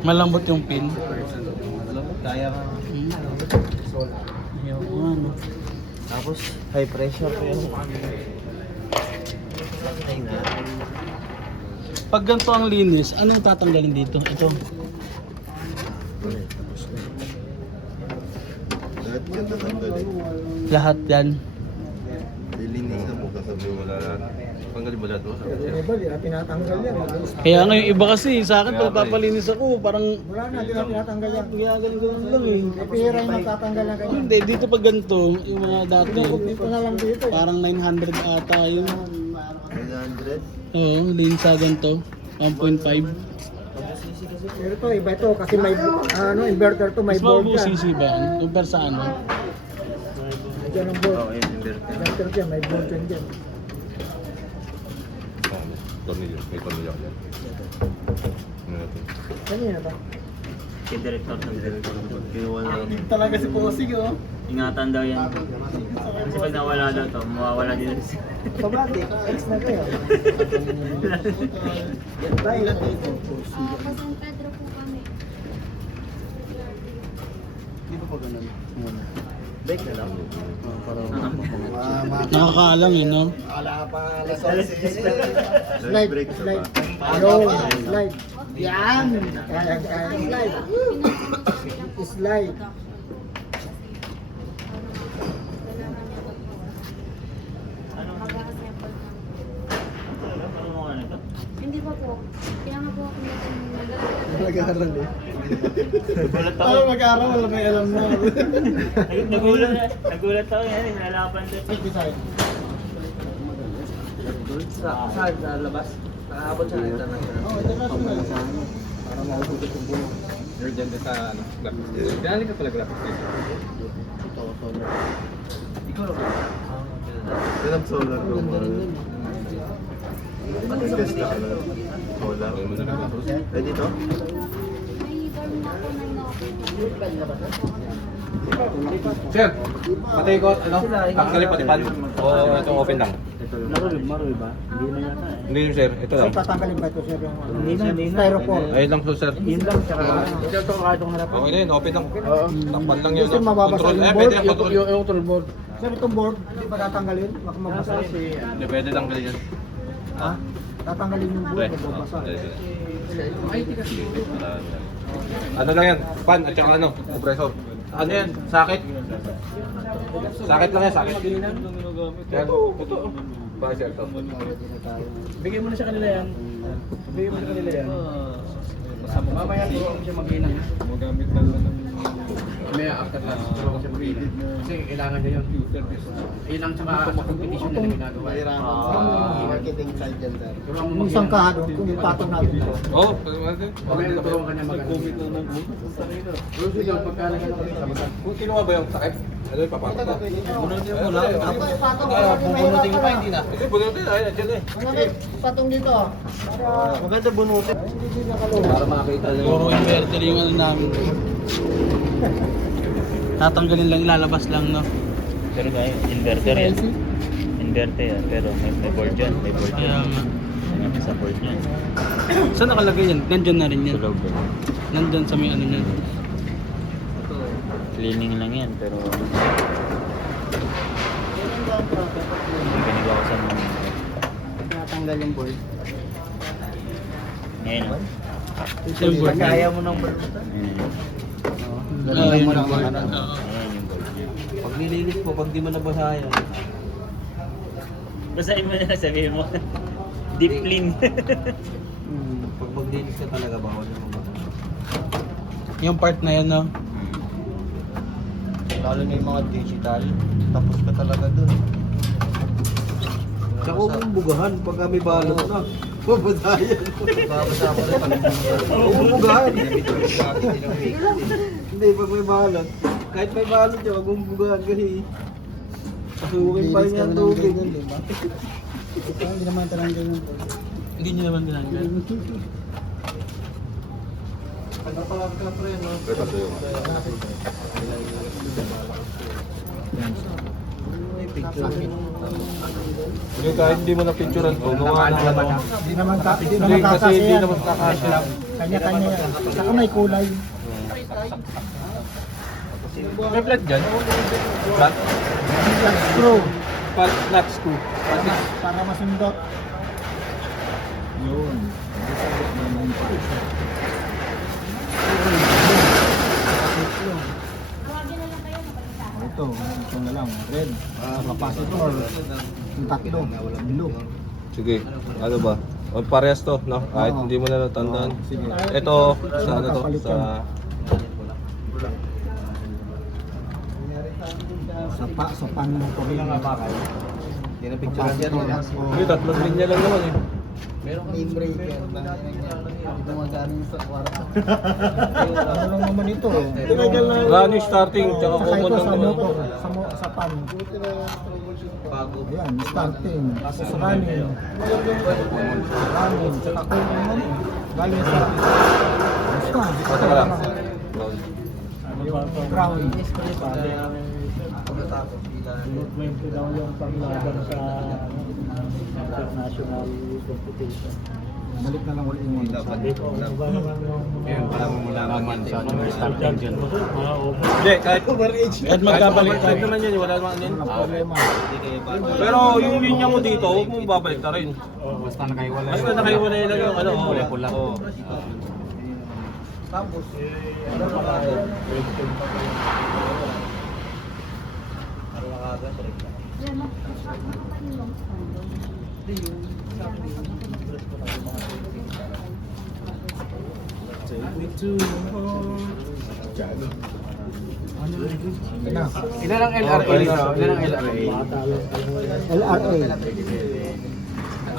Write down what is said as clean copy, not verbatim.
Malambot yung pin. Kaya ka. Ayaw ko ano. Tapos, high pressure pa yun. Ay nga. Pag ganito ang linis, anong tatanggalin dito? Ito. Lahat yan tatanggalin. Lahat yan. Lilinisan mo kasabi wala lahat. Tanggalin mo lahat mo. Tinatanggal yan. Kaya nga yung iba kasi, sa akin pag papalinis ako, parang Wala na, di na tinatanggal yan. ganun lang eh. Pira yung magtatanggal na ganyan. Hindi, dito pag ganito, yung mga dati, Dito na lang dito. parang 900 ata yun. 900. Oo, linsa ganito. 1.5. Pero ito, iba ito kasi may inverter to, may Mas board mabubo yan. CC ba yan? Compare sa ano? Diyan ang board. Oo, yun, inverter. Inverter dyan, may board yan dyan. Tornilyo, may tornilyo yan. Ano natin? Kanina ba? Kay director ng director. Kinuha na namin. Talaga si Posig oh. Ingatan daw yan. Kasi pag nawala daw to, mawawala din rin siya. Pabati, X na kayo. Dahil Pa San Pedro po kami. Di ba pa ganun? bake na lang. Nakakaalang eh, no? Slide, break sa slide. ba? Ayun, slide. Yan! Kaya, slide. Slide. Hindi pa po. Kaya nga po ako Nag-aaral eh. Nagulat ako. Ano mag-aaral? Wala may alam na. Nagulat ako yan, nilalaban doon. Side. Saan sa labas? Nakaabot sa international. Oo, international. Para maubos yung bulo. You're dyan sa ano, graphics design. Pinali ka pala graphics design. Ito, solar. Ikaw lang. Yan ang solar ko. Gas na ano. Solar. Eh dito? may dorm na po na ino-open. Sir, pati ko, ano? Tanggalin pati pan. O itong open lang. Maroy ba? Hindi na yata eh. Hindi yun, sir. Ito lang. Tatanggalin ba ito, sir? Hindi na. Styrofoam. Ayun lang po, sir. Yun lang, tsaka Ito ang kadong harap. Okay na yun, open lang. Takpan lang yun. Gusto mababasa Control. yung Eh, board? pwede yung control. Yung control board. Sir, itong board, hindi ba tatanggalin? Baka mabasa. Hindi, pwede tanggalin yan. Ha? Tatanggalin yung board, mababasa. Ano lang yan? Pan at saka ano? Compressor. Ano yan? Sakit? Sakit lang yan, sakit. Yan, ito. Ba, sir, ito. Bigyan mo na sa kanila yan. Bigyan mo sa kanila yan. Mamaya turo ko siya mag-inang. Magamit na lang ng... May after class, turo ko siya mag-inang. Kasi kailangan niya yun. Yun ang sa competition na ginagawa. Marketing side dyan, sir. Turuan mo Kung isang kahado, kung yung patong natin ito. Oo, pwede natin. Mamaya tutulungan ka niya mag-comment na Pero sige, pagkala ka Kung kinuha ba yung sakit? Ano yung papakita? Bunutin mo lang. Bunutin pa, hindi na. Hindi, bunutin. Ay, nandiyan eh. Patong dito. Maganda bunutin. Para makita nyo. Puro inverter yung ano namin. Tatanggalin lang, ilalabas lang, no? Pero kaya, inverter yan. Inverter yan, pero may board yan. May board Kaya yan. nga. May sa board yan. Saan nakalagay yan? Nandyan na rin yan. Sa loob yan. Nandyan sa may ano niya. Cleaning lang yan, pero... Ang ganigawasan mo. Tatanggal yung board. Ngayon, oh. Ito yung board. Kaya mo ng board. Oo, yun mo yung ng board. ano. Oo. Ayan yung board niya. Pag nilinis mo, pag di mo nabasahin. Basahin mo na, sabihin mo. Deep clean. Pag maglinis ka talaga, bawal yung mga. Yung part na yan, no? Lalo na yung mga digital, tapos ka talaga dun. Tsaka huwag mong bugahan pag may balot na. Babadayan. Babasa ako rin pag Huwag mong bugahan. Hindi, pag may balot. Kahit may balot yun, huwag mong bugahan kasi pasukin pa rin yung tubig. Hindi naman talanggal yung board. Hindi nyo naman tinanggal. Pagkapalag ka pre, no? Ito sa'yo. Hindi kahit hindi mo na picturean ko, gawa na ano. Hindi naman Hindi kasi hindi naman kakasya. Kanya-kanya yan. Saka may kulay. May flat dyan? Flat? Flat screw. Flat screw. Para masundot. Yun. Ito na lang. Red. Capacitor. Yung tatlo. Blue. Sige, ano ba? O, parehas to, no? Kahit hindi mo na natandaan. Sige. Ito, sa ano to? Sa... Sa pan ko rin. Hindi na picture yan. Oh. Uy, tatlong linya lang naman eh. Ano lang naman ito? Tinagal na. Running, starting, tsaka Saka common ito lang sa naman. motor. Sa pan. Ayan, starting. Tapos running. Running. Tsaka common naman. Galing sa... Basta. Basta ka lang. Ground. Daw yung panglaban sa international competition. Balik na lang ulit yung mga Ngayon, parang malaman sa starting dyan. Hindi, kahit magkabalik naman yan, wala naman yan. problema. Pero yung linya mo dito, huwag mong babalik na rin. Basta nakaiwalay. Basta nakaiwalay lang yung ano. Kulay-pula. Oo. Yan, makapanilang. Ina. Ilan ang LRA dito? Ilan ang LRA? LRA.